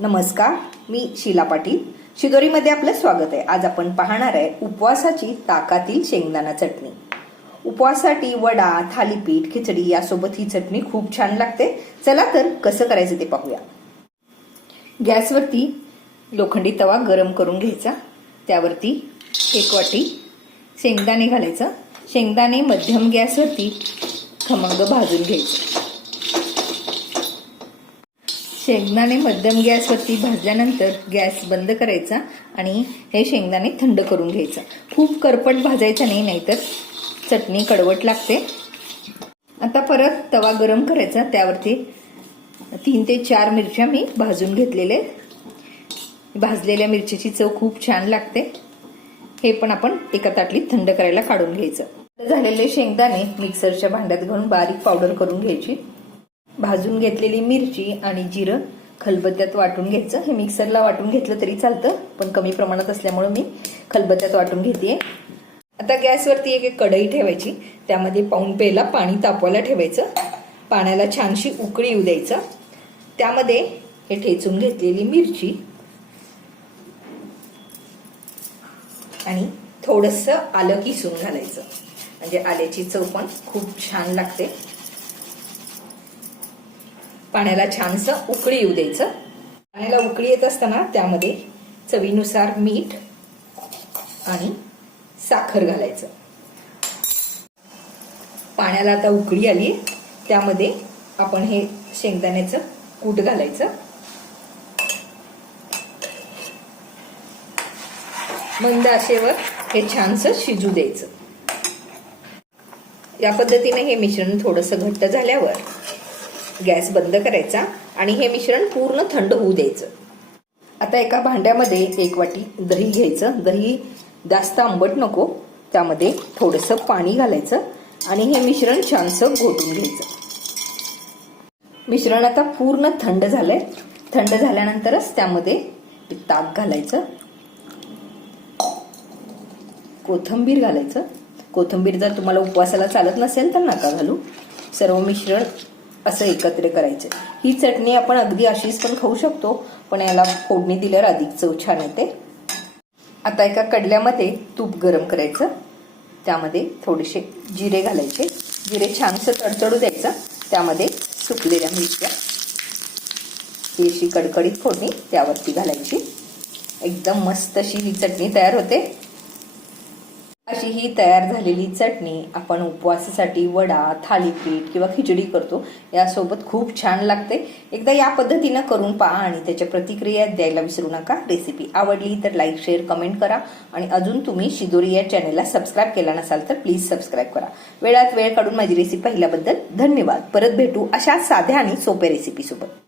नमस्कार, मी शीला पाटील. शिदोरीमध्ये आपलं स्वागत आहे. आज आपण पाहणार आहे उपवासाची ताकातील शेंगदाणा चटणी. उपवासासाठी वडा, थालीपीठ, खिचडी यासोबत ही चटणी खूप छान लागते. चला तर कसं करायचं ते पाहूया. गॅसवरती लोखंडी तवा गरम करून घ्यायचा. त्यावरती 1 वाटी शेंगदाणे घालायचं. शेंगदाणे मध्यम गॅसवरती खमंग भाजून घ्यायचे. शेंगदाणे मध्यम गॅसवरती भाजल्यानंतर गॅस बंद करायचा आणि हे शेंगदाणे थंड करून घ्यायचं. खूप करपट भाजायचं नाही, नाहीतर चटणी कडवट लागते. आता परत तवा गरम करायचा. त्यावरती 3 ते 4 मिरच्या मी भाजून घेतलेले. भाजलेल्या मिरचीची चव खूप छान लागते. हे पण आपण एका ताटलीत थंड करायला काढून घ्यायचं. झालेले शेंगदाणे मिक्सरच्या भांड्यात घालून बारीक पावडर करून घ्यायची. भाजून घेतलेली मिरची आणि जिरं खलबत्त्यात वाटून घ्यायचं. हे मिक्सरला वाटून घेतलं तरी चालतं, पण कमी प्रमाणात असल्यामुळे मी खलबत्त्यात वाटून घेतेय. आता गॅसवरती एक कढई ठेवायची. त्यामध्ये पाऊण पेला पाणी तापवायला ठेवायचं. पाण्याला छानशी उकळी येऊ द्यायचं. त्यामध्ये हे ठेचून घेतलेली मिरची आणि थोडंसं आलं किसून घालायचं, म्हणजे आल्याची चव पण खूप छान लागते. पाण्याला छानसं उकळी येऊ द्यायचं. पाण्याला उकळी येत असताना त्यामध्ये चवीनुसार मीठ आणि साखर घालायचं. पाण्याला आता उकळी आली. त्यामध्ये आपण हे शेंगदाण्याचं कूट घालायचं. मंद आचेवर हे छानसं शिजू द्यायचं. या पद्धतीने हे मिश्रण थोडंसं घट्ट झाल्यावर गॅस बंद करायचा आणि हे मिश्रण पूर्ण थंड होऊ द्यायचं. आता एका भांड्यामध्ये 1 वाटी दही घ्यायचं. दही जास्त आंबट नको, त्यामध्ये थोडंसं पाणी घालायचं आणि हे मिश्रण छानसं घोटून घ्यायचं. मिश्रण आता पूर्ण थंड झालंय. थंड झाल्यानंतरच त्यामध्ये ताक घालायचं. कोथिंबीर घालायचं. कोथिंबीर जर तुम्हाला उपवासाला चालत नसेल तर नका घालू. सर्व मिश्रण असं एकत्र करायचं. ही चटणी आपण अगदी अशीच पण खाऊ शकतो, पण याला फोडणी दिल्यावर अधिक चव छान येते. आता एका कडल्यामध्ये तूप गरम करायचं. त्यामध्ये थोडेसे जिरे घालायचे. जिरे छानसं तडतडू द्यायचं. त्यामध्ये सुकलेल्या मिरच्या, ही अशी कडकडीत फोडणी त्यावरती घालायची. एकदम मस्त अशी ही चटणी तयार होते. अशी ही तयार झालेली चटणी आपण उपवासासाठी वडा, थालीपीठ किंवा खिचडी करतो, यासोबत खूप छान लागते. एकदा या पद्धतीनं करून पहा आणि त्याच्या प्रतिक्रिया द्यायला विसरू नका. रेसिपी आवडली तर लाईक, शेअर, कमेंट करा आणि अजून तुम्ही शिदोरी या चॅनेलला सबस्क्राईब केला नसाल तर प्लीज सबस्क्राईब करा. वेळात वेळ काढून माझी रेसिपी पाहिल्याबद्दल धन्यवाद. परत भेटू अशा साध्या आणि सोप्या रेसिपी सोबत.